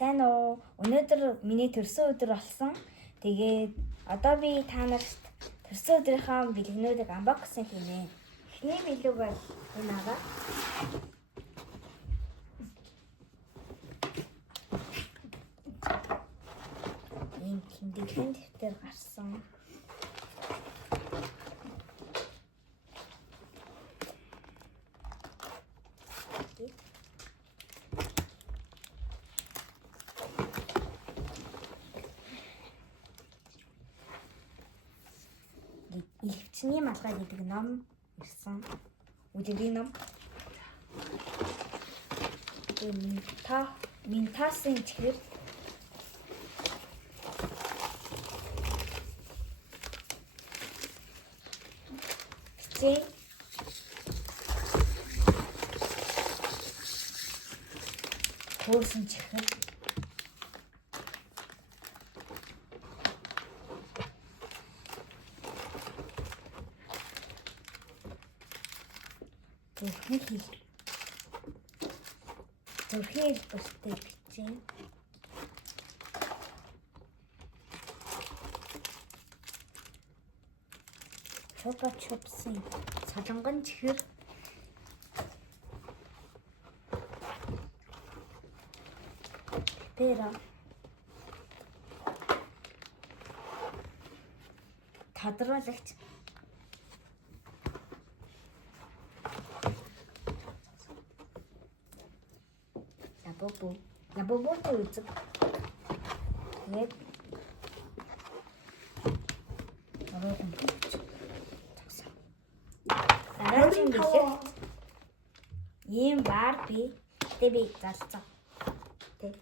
Сайн уу? Өнөөдөр миний төрсөн өдөр болсон. Тэгээд одоо би та нарт төрсөн өдрийнхөө бэлгэнүүдийг unboxing хийнэ. Эхний бэлэг бол энэ байгаа. Энэ тэмдэглэлийн дэвтэр гарсан. Илвчний малгай гэдэг ном ирсэн. Үдний ном. Минтасын чихэр. Хичээ. Хөөсөн чихэр. Зүрхий бустай бичээ. Чупа чупсын солонгон чихэр. Пера. Тодруулагч. Лабоботой үзэг. Тэгээд дараагийн бэлэг ийм Барби тэби залцаа. Тэг.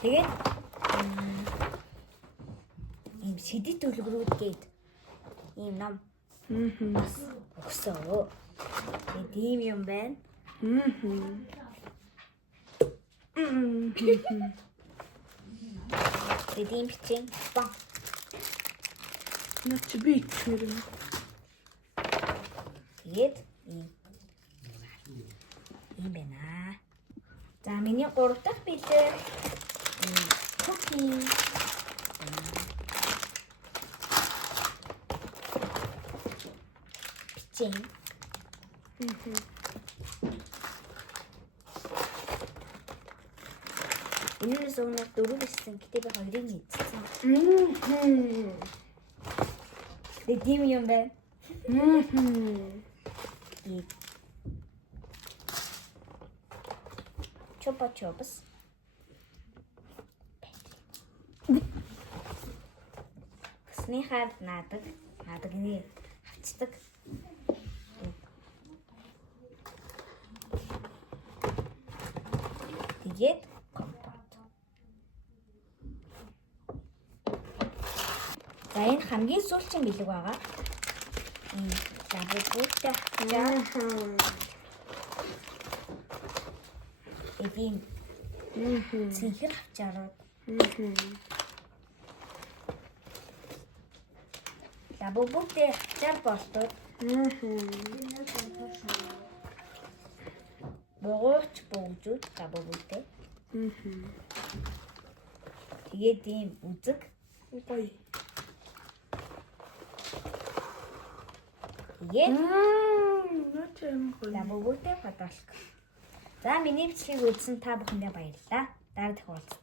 Тэгээд ийм сэдэт үлгэрүүд гээд ийм ном. Бас өгсөө. Тэгээд ийм юм байна. Тэдийн бичэн ба. Наач би чирэн. Тэгээд ийм байна. За миний 3 дахь бэлэг куки. Бичэн. Энэ зүүнээр 4 бичсэн. Гэтэ би 2-ыг хийчихсэн. Тэдийн юм байна. Чупа чупс. Снихад наадаг нээ авчдаг. Тэгээд компот. За энэ хамгийн сүүлчийн бэлэг байгаа. Лабоботой эдийн цэнхэр хавчаарууд. Лабоботой хавчаар болтууд. Богооч богжууд лабоботой. Тэгээд ийм үзэг Гоё. Тэгээд Наач юм гоё. лабоботой фотошк. За миний бичлэгийг үзсэн та бүхэндээ баярлалаа. Дараа дахин уулзъя.